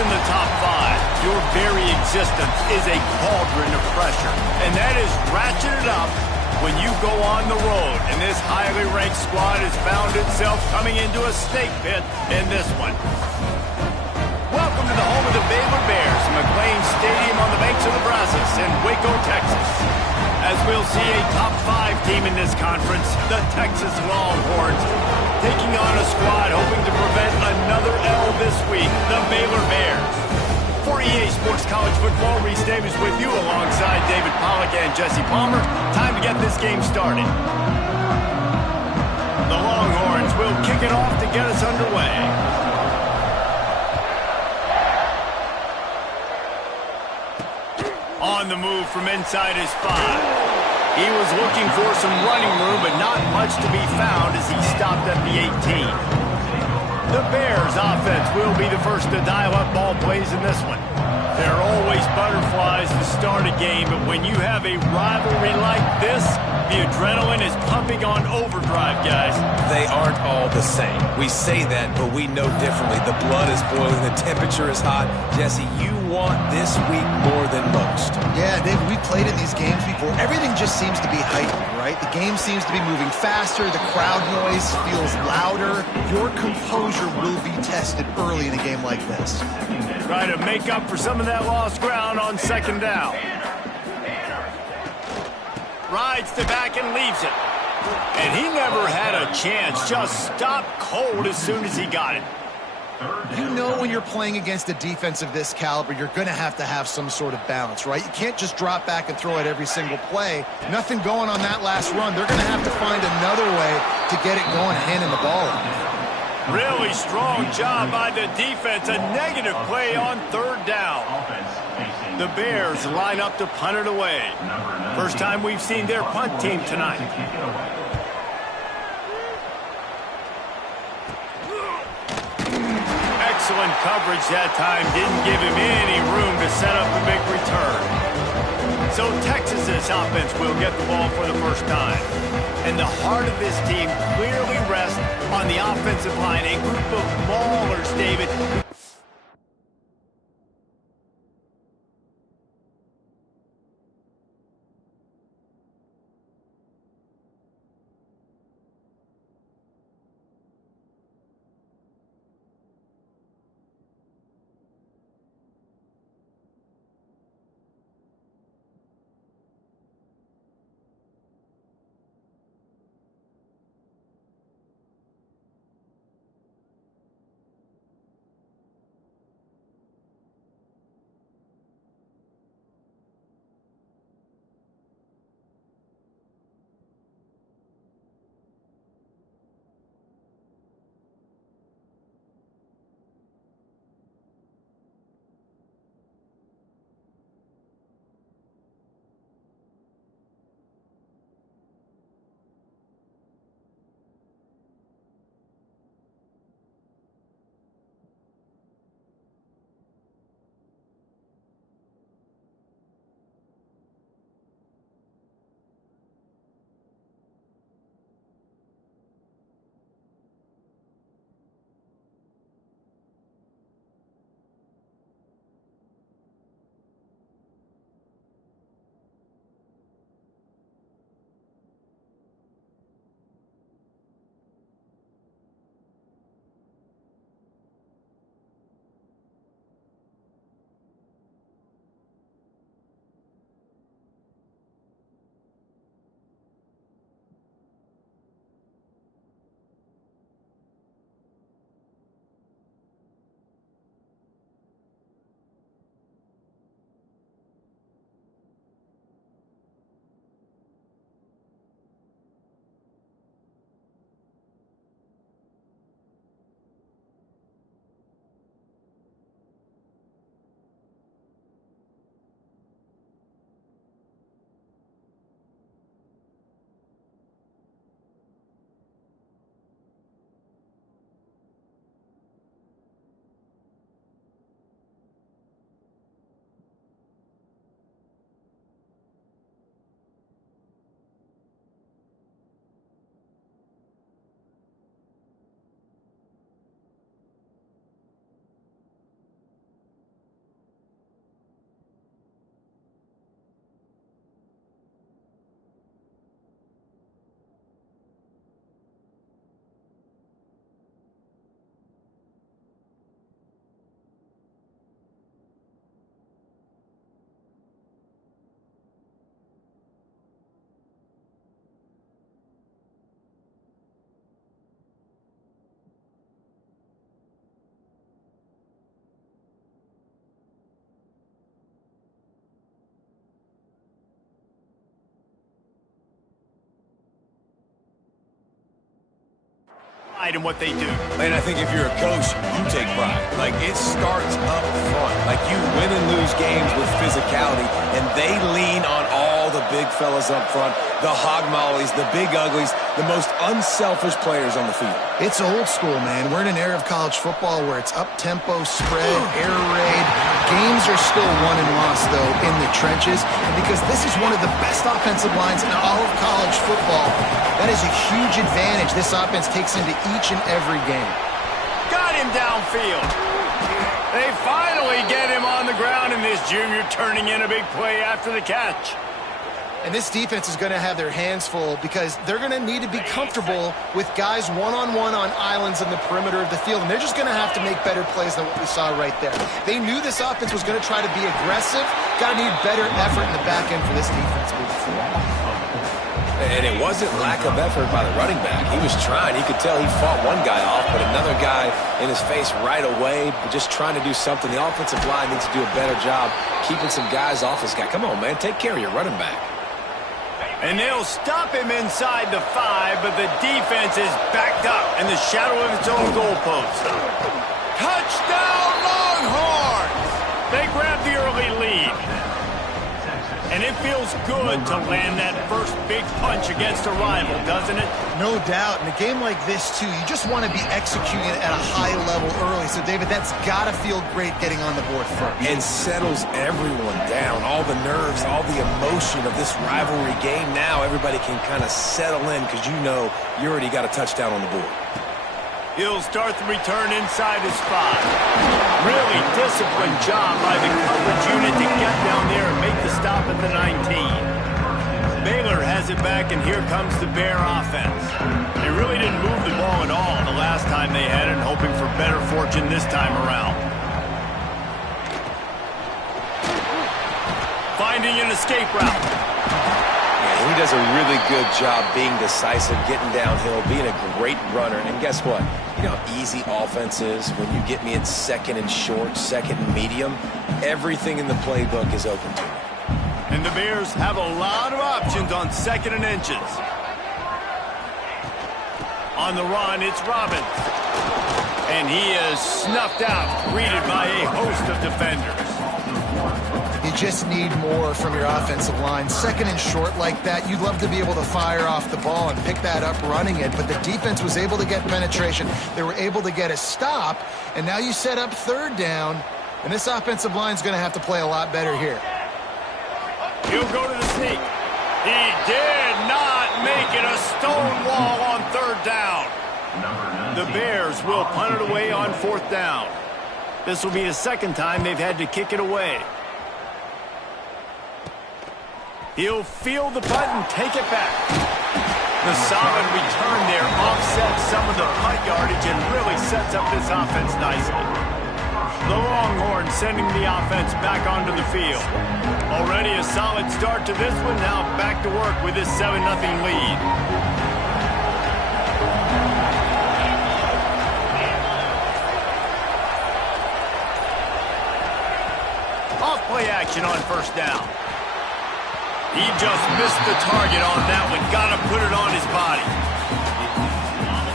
in the top 5, your very existence is a cauldron of pressure. And that is ratcheted up when you go on the road. And this highly ranked squad has found itself coming into a snake pit in this one. Welcome to the home of the Baylor Bears, McLean Stadium on the banks of the Brazos in Waco, Texas. As we'll see a top 5 team in this conference, the Texas Longhorns, taking on a squad hoping to prevent another L this week, the Baylor Bears. For EA Sports College Football, Reese Davis with you alongside David Pollack and Jesse Palmer. Time to get this game started. The Longhorns will kick it off to get us underway. On the move from inside his 5. He was looking for some running room, but not much to be found as he stopped at the 18. The Bears offense will be the first to dial up ball plays in this one. There are always butterflies to start a game, but when you have a rivalry like this, the adrenaline is pumping on overdrive, guys. They aren't all the same. We say that, but we know differently. The blood is boiling, the temperature is hot. Jesse, you want this week more than most. Yeah, Dave, we played in these games before. Everything just seems to be heightened, right? The game seems to be moving faster. The crowd noise feels louder. Your composure will be tested early in a game like this. Try to make up for some of that lost ground on second down. Rides to back and leaves it. And he never had a chance. Just stopped cold as soon as he got it. You know when you're playing against a defense of this caliber, you're going to have some sort of balance, right? You can't just drop back and throw it every single play. Nothing going on that last run. They're going to have to find another way to get it going, handing the ball off. Really strong job by the defense. A negative play on third down. The Bears line up to punt it away. First time we've seen their punt team tonight. Excellent coverage that time. Didn't give him any room to set up the big return. So Texas's offense will get the ball for the first time. And the heart of this team clearly rests on the offensive line. A group of maulers, David. in what they do. And I think if you're a coach, you take pride. Like, it starts up front. Like, you win and lose games with physicality, and they lean on all the big fellas up front, the hog mollies, the big uglies, the most unselfish players on the field. It's old school, man. We're in an era of college football where it's up-tempo, spread, air raid. Games are still won and lost, though, in the trenches. And because this is one of the best offensive lines in all of college football, that is a huge advantage this offense takes into each and every game. Got him downfield. They finally get him on the ground, and this junior turning in a big play after the catch. And this defense is going to have their hands full because they're going to need to be comfortable with guys one-on-one on islands in the perimeter of the field, and they're just going to have to make better plays than what we saw right there. They knew this offense was going to try to be aggressive. Got to need better effort in the back end for this defense moving forward. And it wasn't lack of effort by the running back. He was trying. He could tell he fought one guy off, but another guy in his face right away, just trying to do something. The offensive line needs to do a better job keeping some guys off this guy. Come on, man. Take care of your running back. And they'll stop him inside the 5, but the defense is backed up in the shadow of its own goalpost. Touchdown, Longhorns! They grab the early lead. And it feels good to land that first big punch against a rival, doesn't it? No doubt. In a game like this, too, you just want to be executing it at a high level early. So, David, that's got to feel great getting on the board first. And settles everyone down. All the nerves, all the emotion of this rivalry game. Now everybody can kind of settle in because you know you already got a touchdown on the board. He'll start the return inside his 5. Really disciplined job by the coverage unit to get down there and make the stop at the 19. Baylor has it back, and here comes the Bear offense. They really didn't move the ball at all the last time they had it, hoping for better fortune this time around. Finding an escape route. He does a really good job being decisive, getting downhill, being a great runner. And guess what? You know how easy offense is when you get me in second and short, second and medium. Everything in the playbook is open to me. And the Bears have a lot of options on second and inches. On the run, it's Robbins. And he is snuffed out, greeted by a host of defenders. You just need more from your offensive line. Second and short like that, you'd love to be able to fire off the ball and pick that up running it, but the defense was able to get penetration. They were able to get a stop, and now you set up third down, and this offensive line's going to have to play a lot better here. He'll go to the sneak. He did not make it a stone wall on third down. The Bears will punt it away on fourth down. This will be the second time they've had to kick it away. He'll field the punt and take it back. The solid return there offsets some of the punt yardage and really sets up this offense nicely. The Longhorns sending the offense back onto the field. Already a solid start to this one. Now back to work with this 7-0 lead. Off play action on first down. He just missed the target on that one. Got to put it on his body.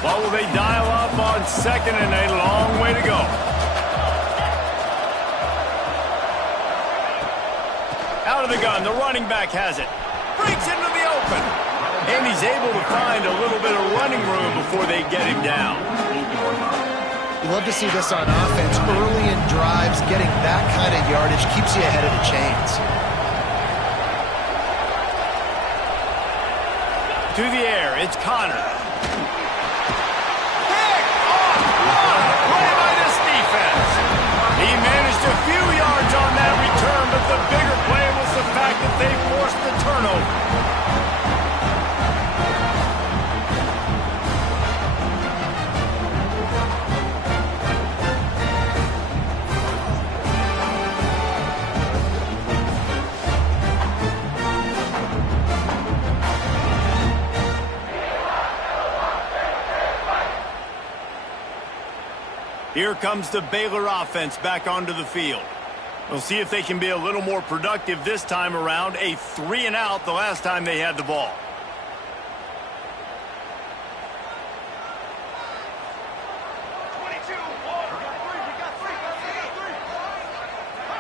What will they dial up on second and a long way to go? Out of the gun, the running back has it. Breaks into the open. And he's able to find a little bit of running room before they get him down. You love to see this on offense. Early in drives, getting that kind of yardage keeps you ahead of the chains. To the air, it's Connor. Pick off one play by this defense. He managed a few yards on that return, but the bigger play was the fact that they forced the turnover. Here comes the Baylor offense back onto the field. We'll see if they can be a little more productive this time around. A 3-and-out the last time they had the ball.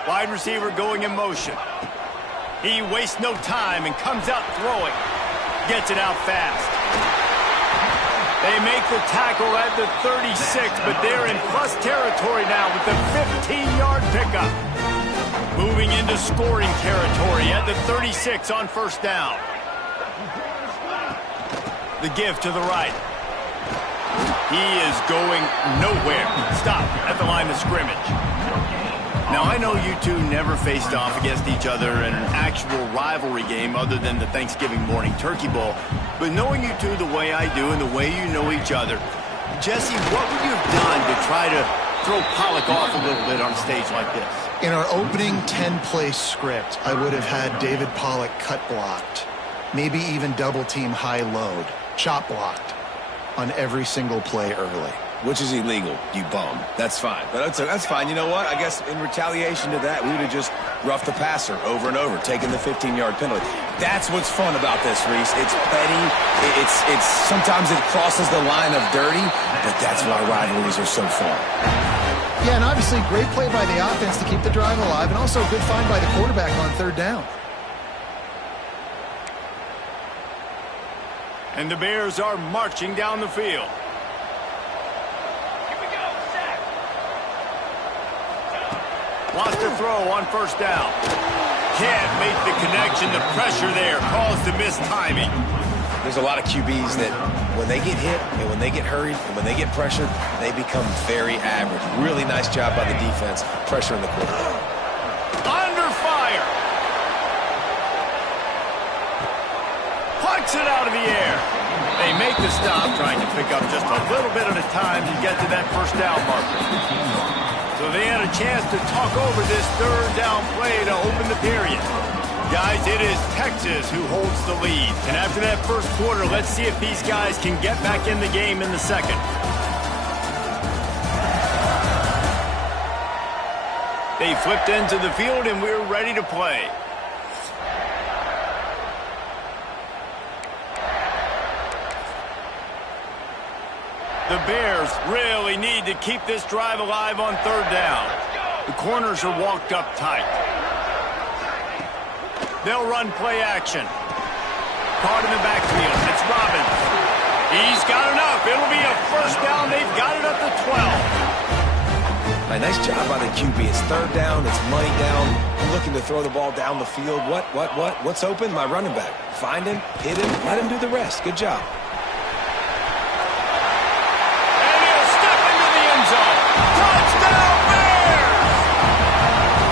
Wide receiver going in motion. He wastes no time and comes out throwing. Gets it out fast. They make the tackle at the 36, but they're in plus territory now with the 15-yard pickup. Moving into scoring territory at the 36 on first down. The give to the right. He is going nowhere. Stop at the line of scrimmage. Now, I know you two never faced off against each other in an actual rivalry game other than the Thanksgiving morning turkey bowl. But knowing you two the way I do and the way you know each other, Jesse, what would you have done to try to throw Pollock off a little bit on a stage like this? In our opening 10-play script, I would have had David Pollock cut blocked, maybe even double-team high load, chop blocked on every single play early. Which is illegal, you bum. That's fine. But that's fine. You know what? I guess in retaliation to that, we would have just roughed the passer over and over, taking the 15-yard penalty. That's what's fun about this, Reese. It's petty. It's sometimes it crosses the line of dirty, but that's why rivalries are so fun. Yeah, and obviously great play by the offense to keep the drive alive, and also a good find by the quarterback on third down. And the Bears are marching down the field. Wants to throw on first down. Can't make the connection. The pressure there caused the mistiming. There's a lot of QBs that when they get hit and when they get hurried and when they get pressured, they become very average. Really nice job by the defense, pressuring the quarterback. Under fire. Plucks it out of the air. They make the stop, trying to pick up just a little bit at a time to get to that first down marker. So they had a chance to talk over this third down play to open the period. Guys, it is Texas who holds the lead. And after that first quarter, let's see if these guys can get back in the game in the second. They flipped into the field and we're ready to play. The Bears really need to keep this drive alive on third down. The corners are walked up tight. They'll run play action. Caught in the backfield. It's Robbins. He's got enough. It'll be a first down. They've got it up to 12. A nice job by the QB. It's third down. It's money down. I'm looking to throw the ball down the field. What's open? My running back. Find him, hit him, let him do the rest. Good job. Touchdown Bears!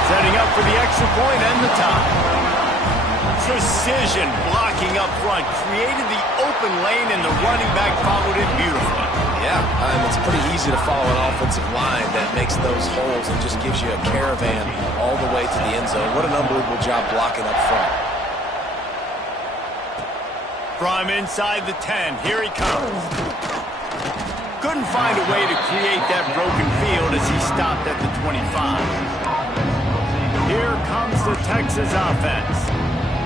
Setting up for the extra point and the tie. Precision blocking up front created the open lane and the running back followed it beautifully. Yeah, it's pretty easy to follow an offensive line that makes those holes and just gives you a caravan all the way to the end zone. What an unbelievable job blocking up front. From inside the 10, here he comes. Couldn't find a way to create that broken field as he stopped at the 25. Here comes the Texas offense.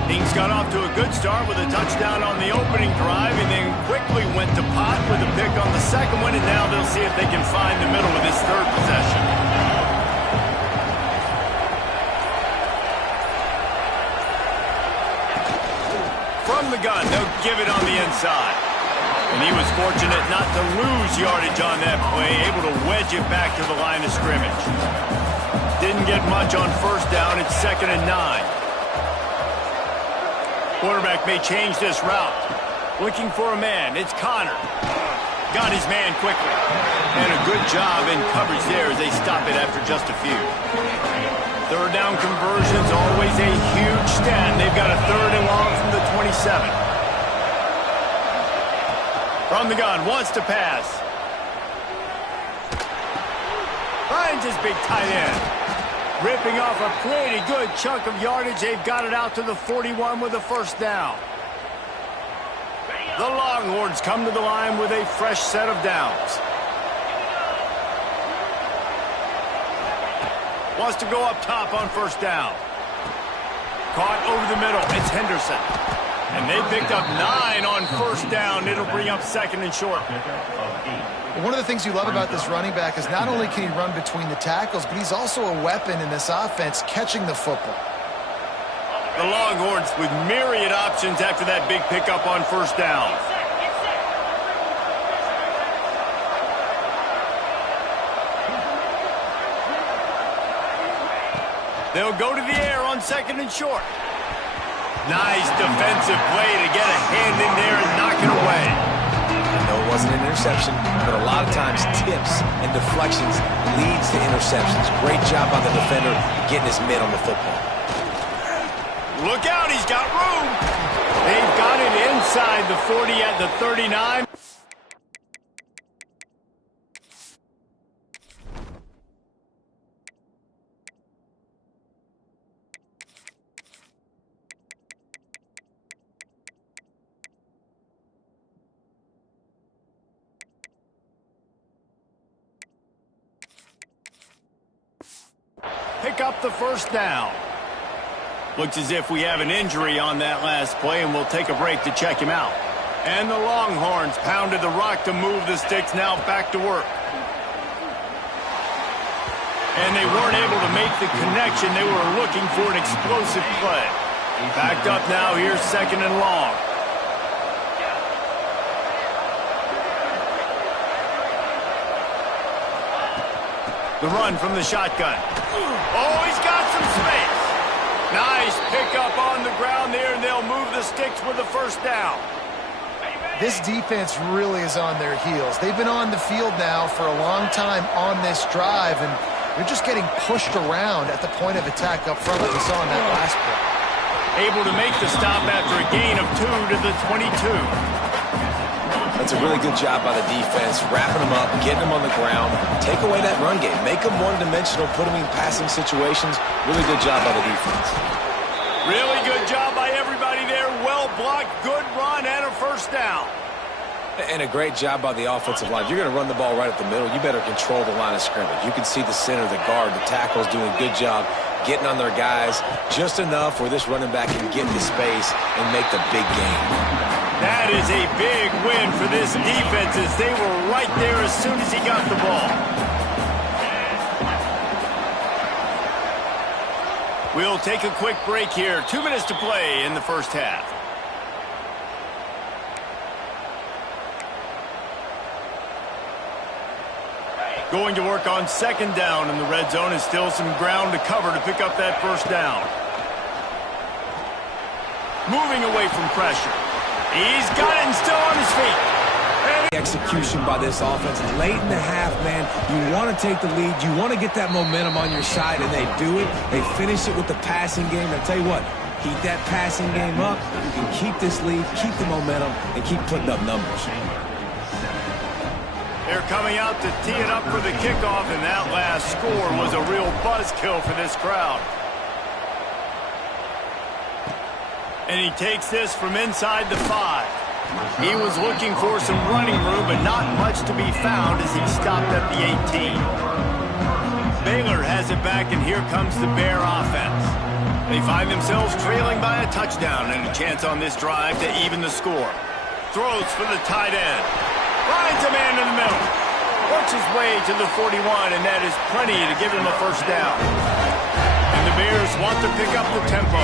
Things got off to a good start with a touchdown on the opening drive and then quickly went to pot with a pick on the second one, and now they'll see if they can find the middle of this third possession. From the gun, they'll give it on the inside. And he was fortunate not to lose yardage on that play, able to wedge it back to the line of scrimmage. Didn't get much on first down. It's 2nd and 9. Quarterback may change this route. Looking for a man. It's Connor. Got his man quickly. And a good job in coverage there as they stop it after just a few. Third down conversions, always a huge stat. They've got a 3rd and long from the 27. From the gun, wants to pass. Finds his big tight end. Ripping off a pretty good chunk of yardage. They've got it out to the 41 with a first down. The Longhorns come to the line with a fresh set of downs. Wants to go up top on first down. Caught over the middle. It's Henderson. And they picked up 9 on first down. It'll bring up 2nd and short. One of the things you love about this running back is not only can he run between the tackles, but he's also a weapon in this offense catching the football. The Longhorns with myriad options after that big pickup on first down. They'll go to the air on 2nd and short. Nice defensive play to get a hand in there and knock it away. I know it wasn't an interception, but a lot of times tips and deflections leads to interceptions. Great job by the defender getting his mitt on the football. Look out, he's got room. They've got it inside the 40 at the 39. Pick up the first down. Looks as if we have an injury on that last play, and we'll take a break to check him out. And the Longhorns pounded the rock to move the sticks, now back to work. And they weren't able to make the connection. They were looking for an explosive play. Backed up now, here's 2nd and long. The run from the shotgun. Oh, he's got some space. Nice pickup on the ground there, and they'll move the sticks with the first down. This defense really is on their heels. They've been on the field now for a long time on this drive, and they're just getting pushed around at the point of attack up front like we saw in that last play. Able to make the stop after a gain of 2 to the 22. That's a really good job by the defense, wrapping them up, getting them on the ground, take away that run game, make them one-dimensional, put them in passing situations. Really good job by the defense. Really good job by everybody there. Well blocked, good run, and a first down. And a great job by the offensive line. You're going to run the ball right at the middle. You better control the line of scrimmage. You can see the center, the guard, the tackles doing a good job getting on their guys just enough where this running back can get into space and make the big game. That is a big win for this defense as they were right there as soon as he got the ball. We'll take a quick break here. 2 minutes to play in the first half. Going to work on 2nd down in the red zone, and still some ground to cover to pick up that first down. Moving away from pressure. He's got it and still on his feet. Execution by this offense. Late in the half, man, you want to take the lead. You want to get that momentum on your side, and they do it. They finish it with the passing game. I tell you what, keep that passing game up. You can keep this lead, keep the momentum, and keep putting up numbers. They're coming out to tee it up for the kickoff, and that last score was a real buzzkill for this crowd. And he takes this from inside the 5. He was looking for some running room, but not much to be found as he stopped at the 18. Baylor has it back, and here comes the Bear offense. They find themselves trailing by a touchdown and a chance on this drive to even the score. Throws for the tight end. Finds a man in the middle. Works his way to the 41, and that is plenty to give him a first down. And the Bears want to pick up the tempo.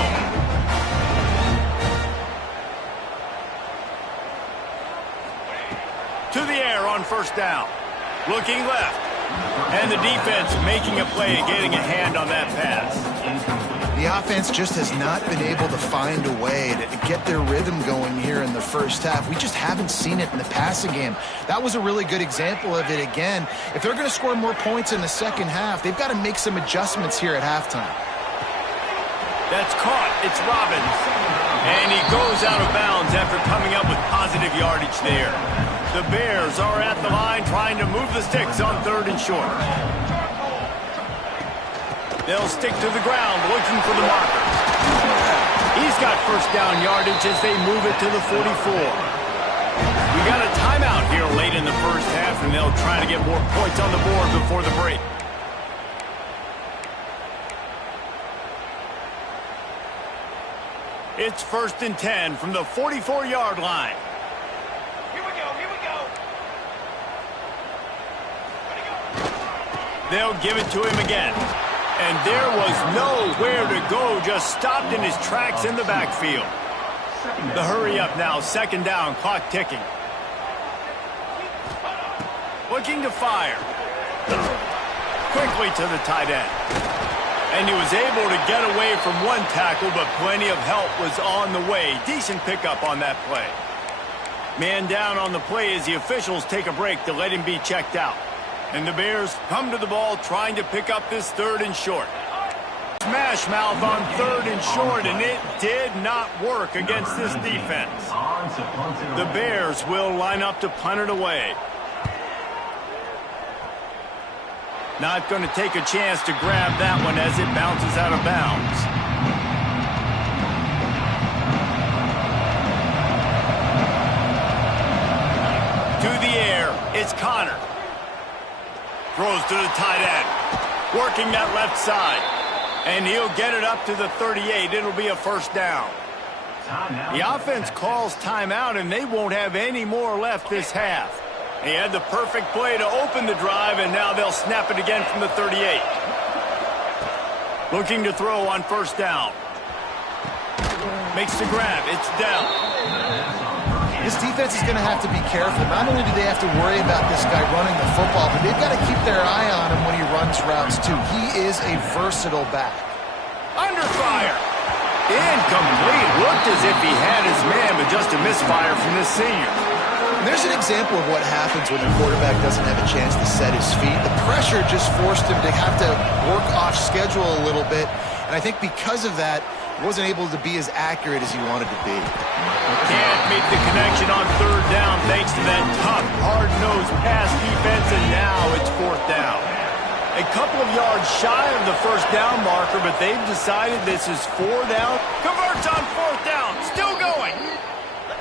To the air on first down. Looking left. And the defense making a play and getting a hand on that pass. The offense just has not been able to find a way to get their rhythm going here in the first half. We just haven't seen it in the passing game. That was a really good example of it again. If they're going to score more points in the second half, they've got to make some adjustments here at halftime. That's caught. It's Robbins. And he goes out of bounds after coming up with positive yardage there. The Bears are at the line trying to move the sticks on 3rd and short. They'll stick to the ground looking for the markers. He's got first down yardage as they move it to the 44. We got a timeout here late in the first half, and they'll try to get more points on the board before the break. It's 1st and 10 from the 44-yard line. Here we go. They'll give it to him again. And there was nowhere to go, just stopped in his tracks in the backfield. The hurry up now, 2nd down, clock ticking. Looking to fire. Quickly to the tight end. And he was able to get away from one tackle, but plenty of help was on the way. Decent pickup on that play. Man down on the play as the officials take a break to let him be checked out. And the Bears come to the ball trying to pick up this 3rd and short. Smash mouth on 3rd and short, and it did not work against this defense. The Bears will line up to punt it away. Not going to take a chance to grab that one as it bounces out of bounds. To the air, it's Connor. Throws to the tight end. Working that left side. And he'll get it up to the 38. It'll be a 1st down. The offense calls timeout, and they won't have any more left this half. He had the perfect play to open the drive, and now they'll snap it again from the 38. Looking to throw on 1st down. Makes the grab. It's down. This defense is going to have to be careful. Not only do they have to worry about this guy running the football, but they've got to keep their eye on him when he runs routes, too. He is a versatile back. Under fire. Incomplete. Looked as if he had his man, but just a misfire from this senior. And there's an example of what happens when the quarterback doesn't have a chance to set his feet. The pressure just forced him to have to work off schedule a little bit. And I think because of that, he wasn't able to be as accurate as he wanted to be. Can't make the connection on 3rd down thanks to that tough, hard-nosed pass defense, and now it's 4th down. A couple of yards shy of the 1st down marker, but they've decided this is 4 down. Converts on 4th down, still going.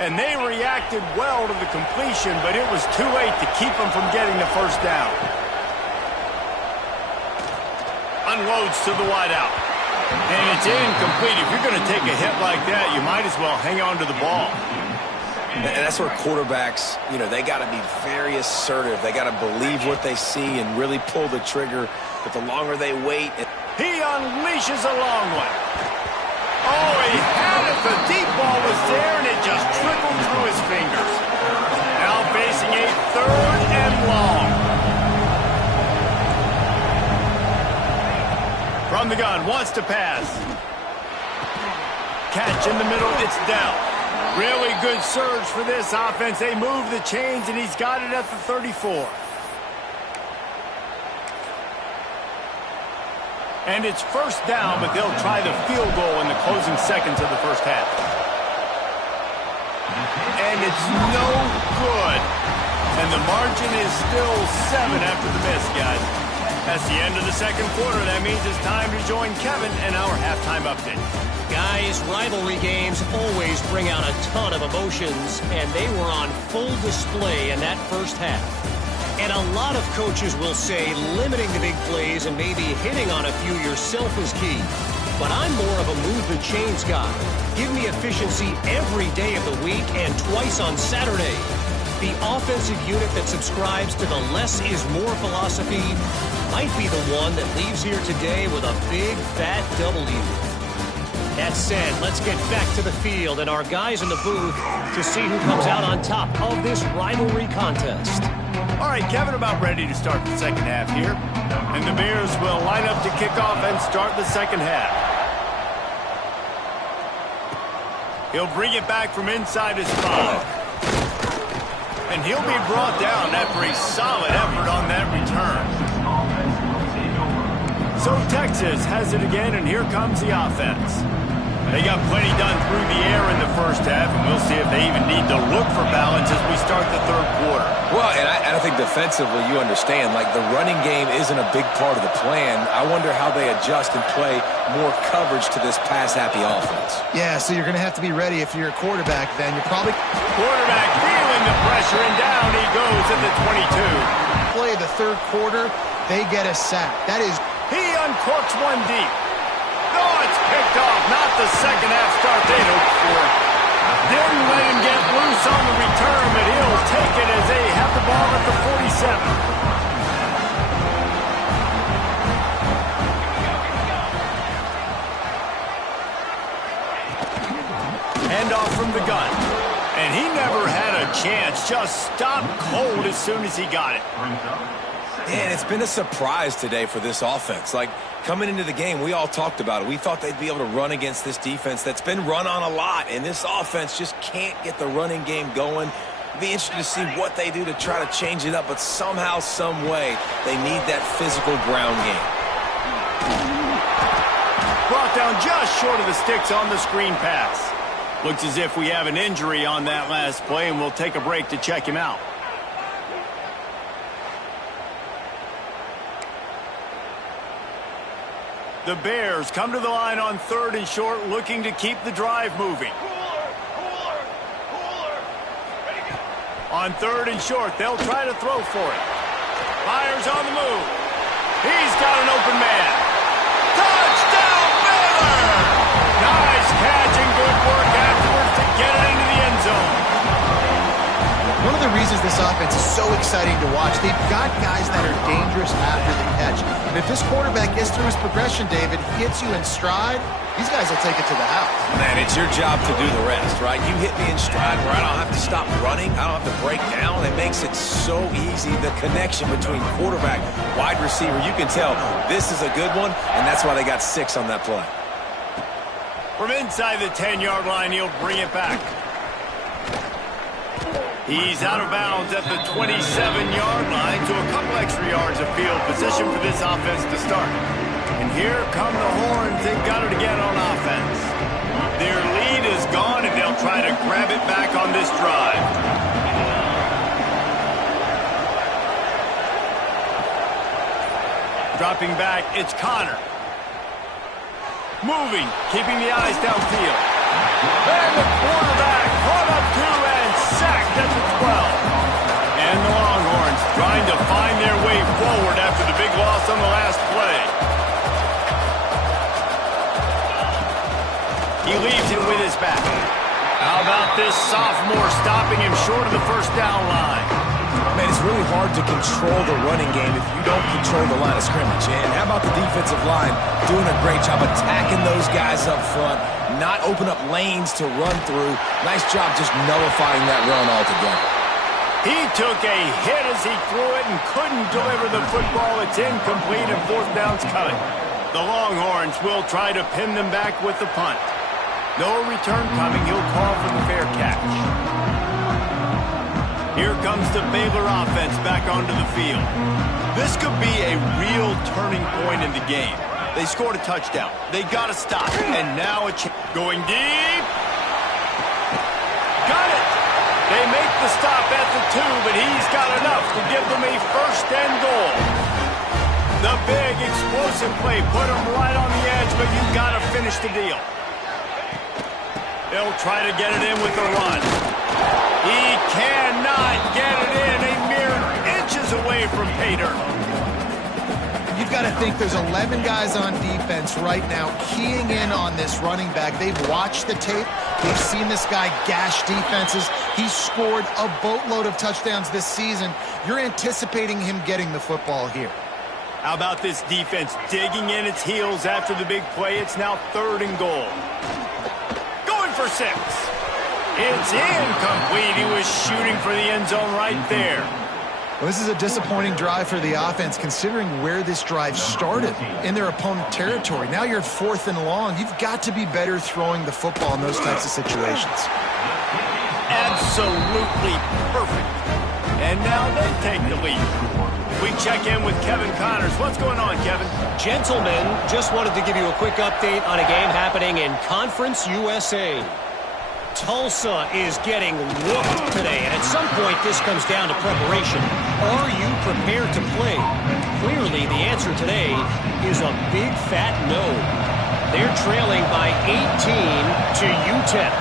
And they reacted well to the completion, but it was too late to keep them from getting the 1st down. Unloads to the wideout. And it's incomplete. If you're going to take a hit like that, you might as well hang on to the ball. And that's where quarterbacks, they got to be very assertive. They got to believe what they see and really pull the trigger. But the longer they wait... He unleashes a long one. Oh, he had it. The deep ball was there, and it just trickled through his fingers. Now facing a 3rd and long. From the gun, wants to pass. Catch in the middle, it's down. Really good surge for this offense. They move the chains, and he's got it at the 34. And it's 1st down, but they'll try the field goal in the closing seconds of the 1st half. And it's no good. And the margin is still 7 after the miss, guys. That's the end of the 2nd quarter. That means it's time to join Kevin in our halftime update. Guys, rivalry games always bring out a ton of emotions, and they were on full display in that 1st half. And a lot of coaches will say limiting the big plays and maybe hitting on a few yourself is key. But I'm more of a move the chains guy. Give me efficiency every day of the week and twice on Saturday. The offensive unit that subscribes to the less is more philosophy might be the one that leaves here today with a big fat W. That said, let's get back to the field and our guys in the booth to see who comes out on top of this rivalry contest. All right, Kevin, about ready to start the 2nd half here. And the Bears will line up to kick off and start the 2nd half. He'll bring it back from inside his 5. And he'll be brought down after a solid effort on that return. So Texas has it again, and here comes the offense. They got plenty done through the air in the 1st half, and we'll see if they even need to look for balance as we start the 3rd quarter. Well, and I think defensively you understand, like the running game isn't a big part of the plan. I wonder how they adjust and play more coverage to this pass-happy offense. Yeah, so you're going to have to be ready if you're a quarterback then. You're probably... Quarterback feeling the pressure, and down he goes at the 22. Play the 3rd quarter, they get a sack. That is... He uncorks one deep. Oh, it's picked off. Not the second half start they'd hoped for. Didn't let him get loose on the return, but he'll take it as they have the ball at the 47. Handoff from the gun. And he never had a chance. Just stopped cold as soon as he got it. Man, it's been a surprise today for this offense. Like, coming into the game, we all talked about it. We thought they'd be able to run against this defense that's been run on a lot, and this offense just can't get the running game going. It'll be interesting to see what they do to try to change it up, but somehow, some way, they need that physical ground game. Brought down just short of the sticks on the screen pass. Looks as if we have an injury on that last play, and we'll take a break to check him out. The Bears come to the line on 3rd and short, looking to keep the drive moving. On 3rd and short, they'll try to throw for it. Fires on the move. He's got an open man. Touchdown, Baylor! Nice catch and good work afterwards to get it into the end zone. One of the reasons this offense is so exciting to watch, they've got guys that are dangerous after the catch. And if this quarterback gets through his progression, David, hits you in stride, these guys will take it to the house. Man, it's your job to do the rest, right? You hit me in stride where I don't have to stop running. I don't have to break down. It makes it so easy. The connection between quarterback, wide receiver, you can tell this is a good one, and that's why they got 6 on that play. From inside the 10-yard line, he'll bring it back. He's out of bounds at the 27-yard line, so a couple extra yards of field position for this offense to start. And here come the Horns. They've got it again on offense. Their lead is gone, and they'll try to grab it back on this drive. Dropping back, it's Connor. Moving, keeping the eyes downfield. And the quarterback caught up to and sacked at the 12. And the Longhorns trying to find their way forward after the big loss on the last play. He leaves it with his back. How about this sophomore stopping him short of the first down line? Man, it's really hard to control the running game if you don't control the line of scrimmage. And how about the defensive line doing a great job attacking those guys up front, not open up lanes to run through. Nice job just nullifying that run altogether. He took a hit as he threw it and couldn't deliver the football. It's incomplete and 4th down's coming. The Longhorns will try to pin them back with the punt. No return coming. He'll call for the fair catch. Here comes the Baylor offense back onto the field. This could be a real turning point in the game. They scored a touchdown. They got to stop. And now it's going deep. Got it. They make the stop at the 2, but he's got enough to give them a 1st and goal. The big explosive play put him right on the edge, but you've got to finish the deal. They'll try to get it in with the run. He cannot get it in, a mere inches away from pay dirt. You've got to think there's 11 guys on defense right now keying in on this running back. They've watched the tape. They've seen this guy gash defenses. He's scored a boatload of touchdowns this season. You're anticipating him getting the football here. How about this defense digging in its heels after the big play? It's now 3rd and goal. Going for 6. It's incomplete. He was shooting for the end zone right there. Well, this is a disappointing drive for the offense, considering where this drive started in their opponent territory. Now you're at 4th and long. You've got to be better throwing the football in those types of situations. Absolutely perfect. And now they take the lead. We check in with Kevin Connors. What's going on, Kevin? Gentlemen, just wanted to give you a quick update on a game happening in Conference USA. Tulsa is getting whooped today, and at some point this comes down to preparation. Are you prepared to play? Clearly, the answer today is a big fat no. They're trailing by 18 to UTEP.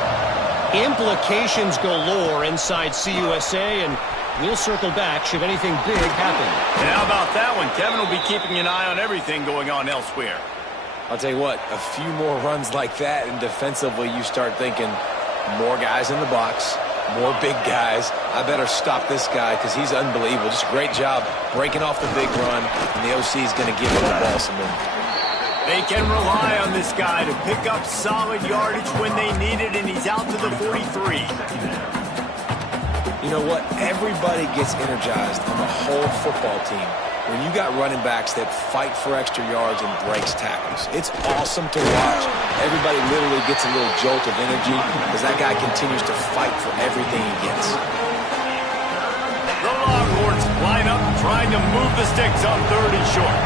Implications galore inside CUSA, and we'll circle back should anything big happen. And how about that one? Kevin will be keeping an eye on everything going on elsewhere. I'll tell you what, a few more runs like that, and defensively you start thinking more guys in the box, more big guys. I better stop this guy because he's unbelievable. Just a great job breaking off the big run, and the OC is going to give him the ball some more. They can rely on this guy to pick up solid yardage when they need it, and he's out to the 43. You know what? Everybody gets energized on the whole football team when you got running backs that fight for extra yards and breaks tackles. It's awesome to watch. Everybody literally gets a little jolt of energy because that guy continues to fight for everything he gets. The Longhorns line up trying to move the sticks on 3rd and short.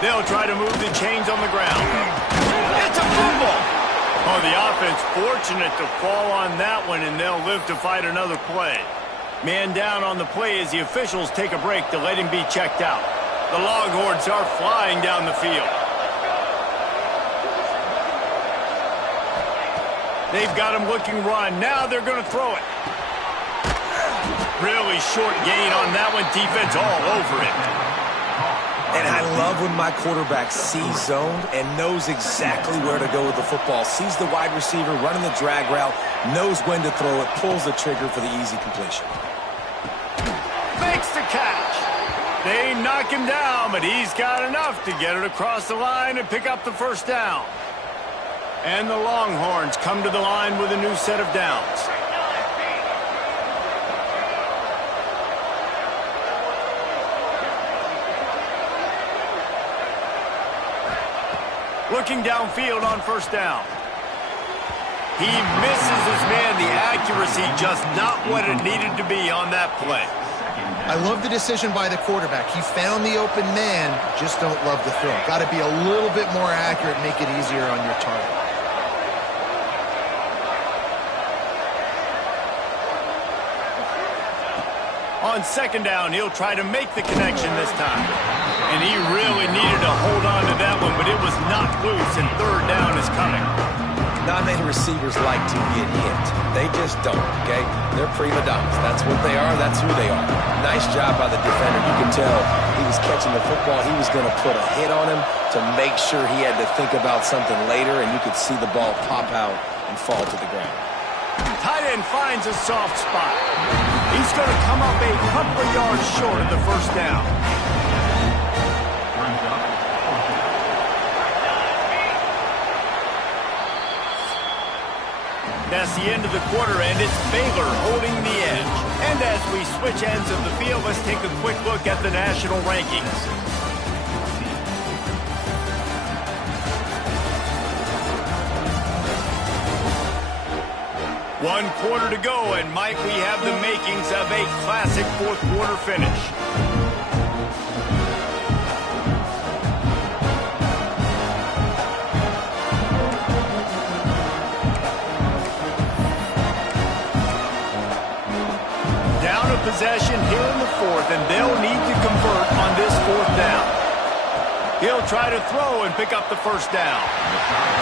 They'll try to move the chains on the ground. It's a fumble! Oh, the offense fortunate to fall on that one, and they'll live to fight another play. Man down on the play as the officials take a break to let him be checked out. The Longhorns are flying down the field. They've got him looking run. Now they're going to throw it. Really short gain on that one. Defense all over it. And I love when my quarterback sees zone and knows exactly where to go with the football. Sees the wide receiver running the drag route, knows when to throw it, pulls the trigger for the easy completion. Makes the catch. They knock him down, but he's got enough to get it across the line and pick up the first down. And the Longhorns come to the line with a new set of downs. Looking downfield on first down. He misses his man. The accuracy just not what it needed to be on that play. I love the decision by the quarterback. He found the open man, just don't love the throw. Got to be a little bit more accurate, make it easier on your target. On second down, he'll try to make the connection this time. And he really needed to hold on to that one, but it was knocked loose, and third down is coming. Not many receivers like to get hit. They just don't, okay? They're prima donnas. That's what they are. That's who they are. Nice job by the defender. You could tell he was catching the football. He was going to put a hit on him to make sure he had to think about something later, and you could see the ball pop out and fall to the ground. Tight end finds a soft spot. He's going to come up a couple of yards short of the first down. That's the end of the quarter, and it's Baylor holding the edge. And as we switch ends of the field, let's take a quick look at the national rankings. One quarter to go, and Mike, we have the makings of a classic fourth quarter finish. Down a possession here in the fourth, and they'll need to convert on this fourth down. He'll try to throw and pick up the first down.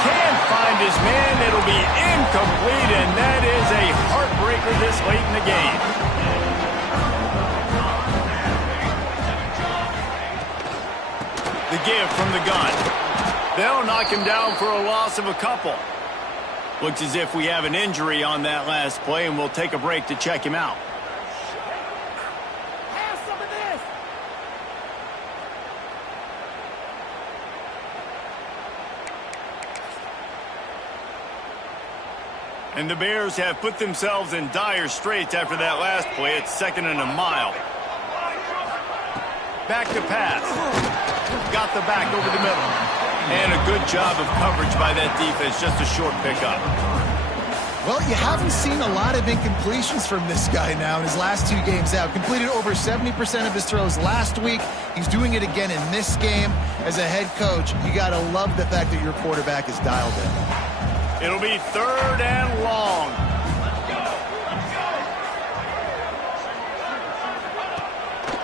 Can't find his man. It'll be incomplete, and that is a heartbreaker this late in the game. The give from the gun. They'll knock him down for a loss of a couple. Looks as if we have an injury on that last play, and we'll take a break to check him out. And the Bears have put themselves in dire straits after that last play. It's 2nd and a mile. Back to pass. Got the back over the middle. And a good job of coverage by that defense. Just a short pickup. Well, you haven't seen a lot of incompletions from this guy now in his last 2 games out. Completed over 70% of his throws last week. He's doing it again in this game. As a head coach, you got to love the fact that your quarterback is dialed in. It'll be 3rd and long.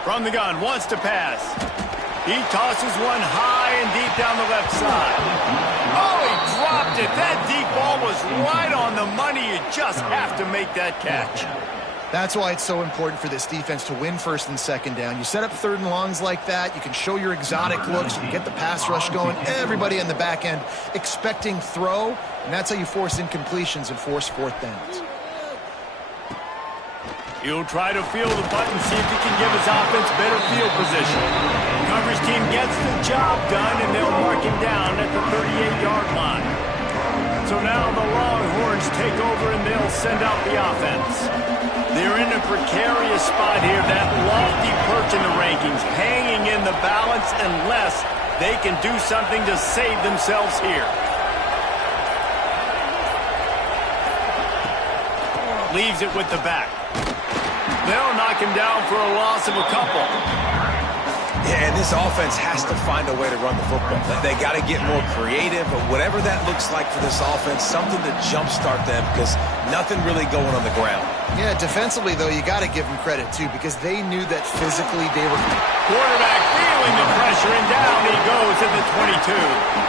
From the gun, wants to pass. He tosses one high and deep down the left side. Oh, he dropped it. That deep ball was right on the money. You just have to make that catch. That's why it's so important for this defense to win first and second down. You set up third and longs like that. You can show your exotic looks. You can get the pass rush going. Everybody in the back end expecting throw, and that's how you force incompletions and force fourth downs. He'll try to field the punt and see if he can give his offense better field position. Coverage team gets the job done, and they'll mark him down at the 38-yard line. So now the Longhorns take over, and they'll send out the offense. They're in a precarious spot here, that lofty perch in the rankings, hanging in the balance unless they can do something to save themselves here. Leaves it with the back. They'll knock him down for a loss of a couple. Yeah, and this offense has to find a way to run the football. They got to get more creative, but whatever that looks like for this offense, something to jumpstart them because nothing really going on the ground. Yeah, defensively, though, you got to give them credit, too, because they knew that physically they were... Quarterback feeling the pressure, and down he goes at the 22.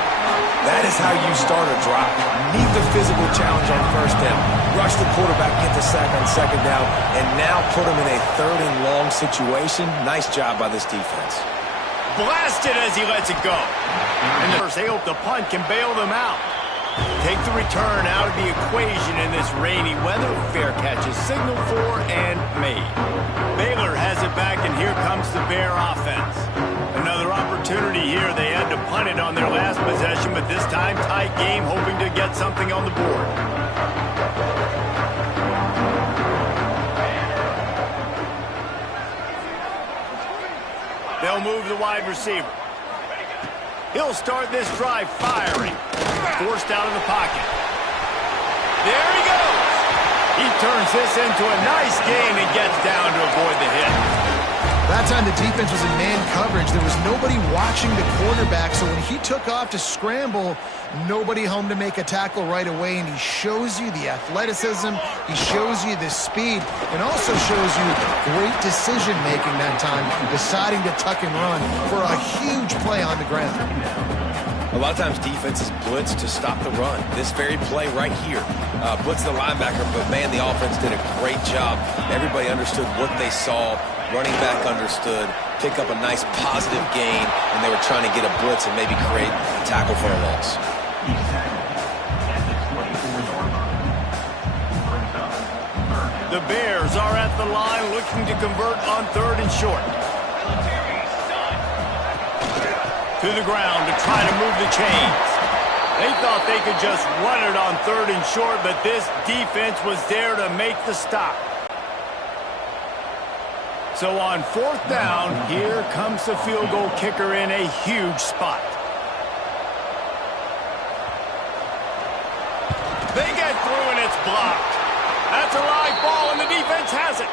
That is how you start a drive. Meet the physical challenge on first down. Rush the quarterback, get the sack on second down, and now put him in a third and long situation. Nice job by this defense. Blasted as he lets it go. And they hope the punt can bail them out. Take the return out of the equation in this rainy weather. Fair catch is signaled for and made. Baylor has it back, and here comes the Bear offense. Another opportunity here. They had to punt it on their last possession, but this time tight game, hoping to get something on the board. They'll move the wide receiver. He'll start this drive firing. Forced out of the pocket. There he goes. He turns this into a nice gain and gets down to avoid the hit. That time the defense was in man coverage. There was nobody watching the quarterback, so when he took off to scramble, nobody home to make a tackle right away, and he shows you the athleticism, he shows you the speed, and also shows you great decision-making that time, deciding to tuck and run for a huge play on the ground. A lot of times defenses blitz to stop the run. This very play right here, blitz the linebacker, but man, the offense did a great job. Everybody understood what they saw. Running back understood, pick up a nice positive gain, and they were trying to get a blitz and maybe create a tackle for a loss. The Bears are at the line looking to convert on third and short. To the ground to try to move the chains. They thought they could just run it on third and short, but this defense was there to make the stop. So on fourth down, here comes the field goal kicker in a huge spot. They get through and it's blocked. That's a live ball and the defense has it.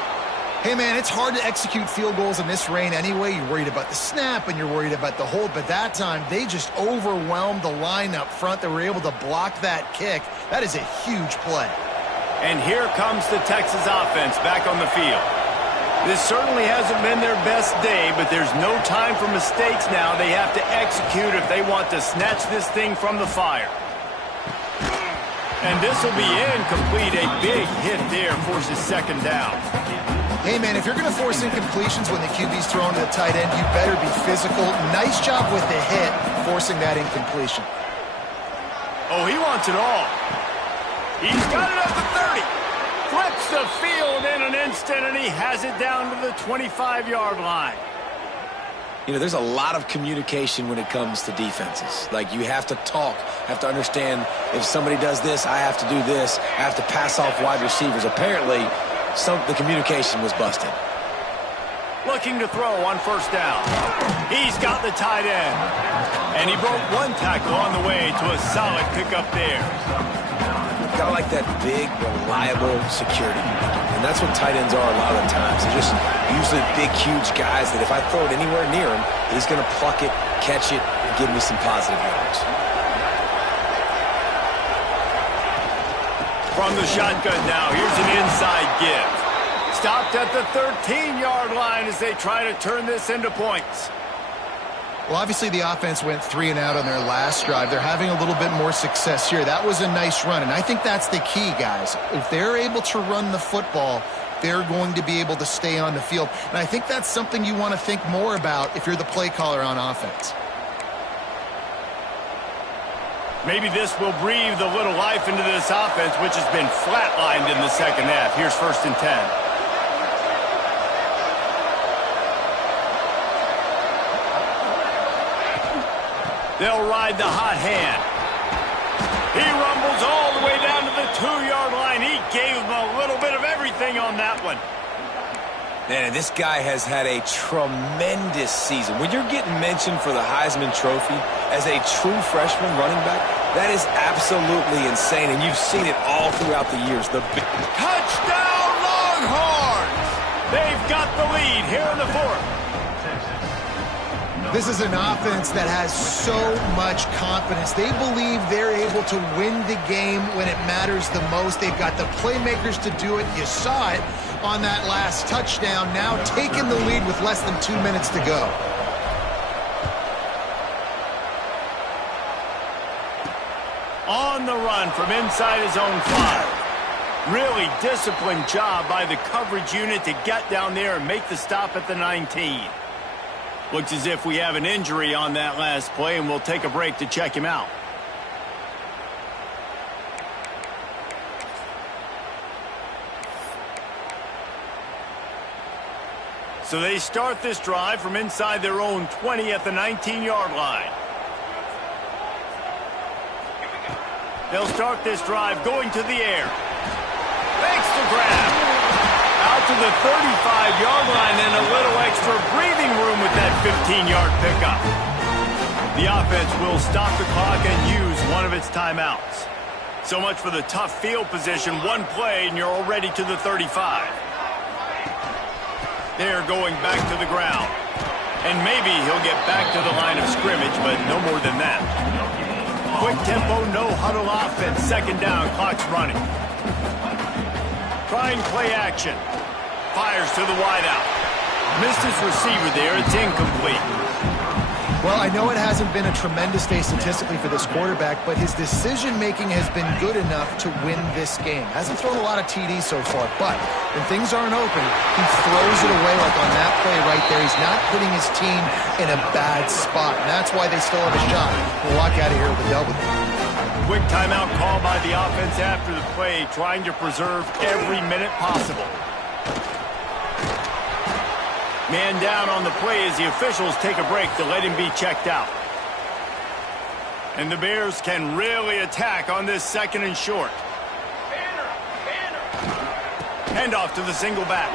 Hey, man, it's hard to execute field goals in this rain anyway. You're worried about the snap and you're worried about the hold, but that time they just overwhelmed the line up front. They were able to block that kick. That is a huge play. And here comes the Texas offense back on the field. This certainly hasn't been their best day, but there's no time for mistakes now. They have to execute if they want to snatch this thing from the fire. And this will be incomplete. A big hit there forces second down. Hey, man, if you're going to force incompletions when the QB's throwing to the tight end, you better be physical. Nice job with the hit, forcing that incompletion. Oh, he wants it all. He's got it up to 30. Flips the field in an instant, and he has it down to the 25-yard line. You know, there's a lot of communication when it comes to defenses. Like, you have to talk, have to understand if somebody does this, I have to do this. I have to pass off wide receivers. Apparently, the communication was busted. Looking to throw on first down. He's got the tight end. And he broke one tackle on the way to a solid pickup there. Got to like that big, reliable security. And that's what tight ends are a lot of the times. They're just usually big, huge guys that if I throw it anywhere near him, he's going to pluck it, catch it, and give me some positive yards. From the shotgun now, here's an inside give. Stopped at the 13-yard line as they try to turn this into points. Well, obviously the offense went 3 and out on their last drive. They're having a little bit more success here. That was a nice run, and I think that's the key, guys. If they're able to run the football, they're going to be able to stay on the field. And I think that's something you want to think more about if you're the play caller on offense. Maybe this will breathe a little life into this offense, which has been flatlined in the second half. Here's 1st and 10. They'll ride the hot hand. He rumbles all the way down to the 2-yard line. He gave him a little bit of everything on that one. Man, this guy has had a tremendous season. When you're getting mentioned for the Heisman Trophy as a true freshman running back, that is absolutely insane, and you've seen it all throughout the years. Touchdown, Longhorns! They've got the lead here in the 4th. This is an offense that has so much confidence. They believe they're able to win the game when it matters the most. They've got the playmakers to do it. You saw it on that last touchdown. Now taking the lead with less than 2 minutes to go. On the run from inside his own 5. Really disciplined job by the coverage unit to get down there and make the stop at the 19. Looks as if we have an injury on that last play, and we'll take a break to check him out. So they start this drive from inside their own 20 at the 19-yard line. They'll start this drive going to the air. Makes the grab. Out to the 35-yard line and a little extra breathing room with that 15-yard pickup. The offense will stop the clock and use one of its timeouts. So much for the tough field position. One play and you're already to the 35. They're going back to the ground. And maybe he'll get back to the line of scrimmage, but no more than that. Quick tempo, no huddle offense. 2nd down, clock's running. Trying play action. Fires to the wideout. Missed his receiver there. It's incomplete. Well, I know it hasn't been a tremendous day statistically for this quarterback, but his decision-making has been good enough to win this game. Hasn't thrown a lot of TDs so far, but when things aren't open, he throws it away like on that play right there. He's not putting his team in a bad spot, and that's why they still have a shot to walk out of here with a W. Quick timeout call by the offense after the play, trying to preserve every minute possible. Man down on the play as the officials take a break to let him be checked out. And the Bears can really attack on this 2nd and short. Handoff to the single back.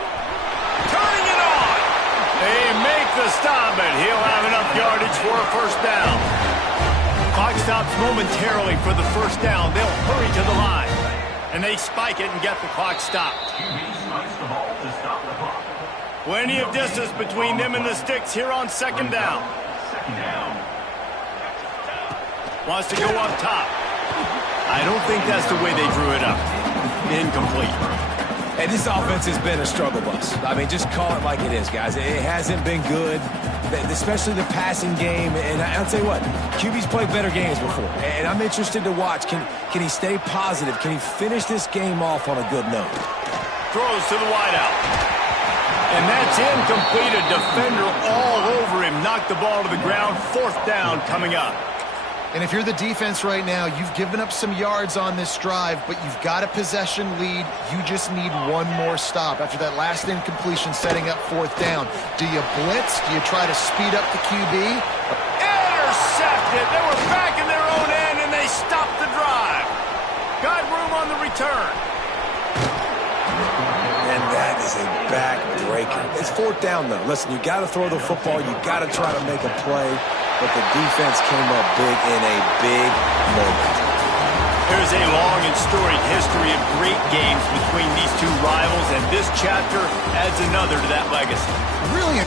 Turning it on! They make the stop, and he'll have enough yardage for a 1st down. Clock stops momentarily for the 1st down. They'll hurry to the line. And they spike it and get the clock stopped. Plenty of distance between them and the sticks here on 2nd down. Wants to go up top. I don't think that's the way they drew it up. Incomplete. Hey, this offense has been a struggle bus. I mean, just call it like it is, guys. It hasn't been good, especially the passing game. And I'll tell you what, QB's played better games before. And I'm interested to watch. Can he stay positive? Can he finish this game off on a good note? Throws to the wideout. And that's incomplete. A defender all over him. Knocked the ball to the ground. 4th down coming up. And if you're the defense right now, you've given up some yards on this drive, but you've got a possession lead. You just need one more stop. After that last incompletion setting up 4th down, do you blitz? Do you try to speed up the QB? Intercepted. They were back in their own end, and they stopped the drive. Got room on the return. And that is a back-breaker. It's 4th down, though. Listen, you got to throw the football. You got to try to make a play. But the defense came up big in a big moment. There's a long and storied history of great games between these two rivals, and this chapter adds another to that legacy. Really